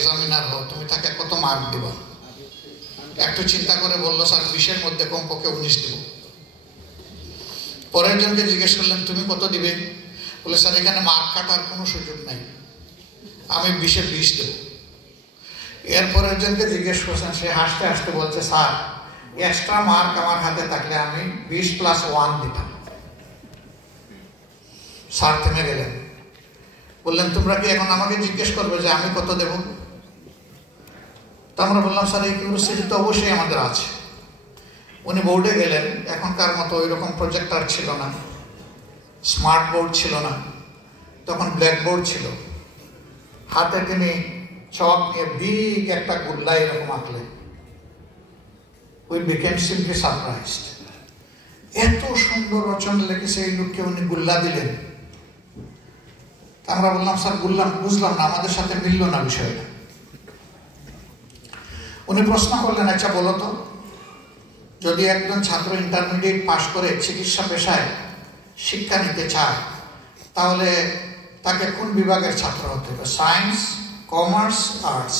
Examiner হও, তুমি তাকে কত মার্ক দিবা? একটু চিন্তা করে বললো, স্যার 20-এর মধ্যে কমপক্ষে 19 দেব। পরের জনকে জিজ্ঞেস করলেন, তুমি কত দিবে? বলে, স্যার এখানে মার্ক কাটার কোনো সুযোগ নাই, আমি 20-এ 20 দেব। এরপরের জনকে জিজ্ঞেস করছেন, সে হাসতে হাসতে বলছে, স্যার এক্সট্রা মার্ক আমার হাতে থাকলে আমি 20+1 দিতাম। স্যার থেমে গেলেন, বললেন, তোমরা কি এখন আমাকে জিজ্ঞেস করবে যে আমি কত দেব? তা আমরা বললাম, স্যার এই কিউরিওসিটি তো অবশ্যই আমাদের আছে। উনি বোর্ডে গেলেন, এখনকার মতো ওই রকম প্রজেক্টর ছিল না, স্মার্ট বোর্ড ছিল না, তখন ব্ল্যাক বোর্ড ছিল। হাতে তিনি চক নিয়ে বিগ একটা গুল্লা এরকম আঁকলেন। We became simply surprised. এত সুন্দর রচনা লিখেছে এই লোককে, উনি গুল্লা দিলেন। আমরা বললাম, স্যার বুঝলাম না, আমাদের সাথে মিলল না বিষয়টা। উনি প্রশ্ন করলেন, আচ্ছা বলো তো, যদি একজন ছাত্র ইন্টারমিডিয়েট পাশ করে চিকিৎসা পেশায় শিক্ষা নিতে চায়, তাহলে তাকে কোন বিভাগের ছাত্র হতে হবে? Science, commerce, arts?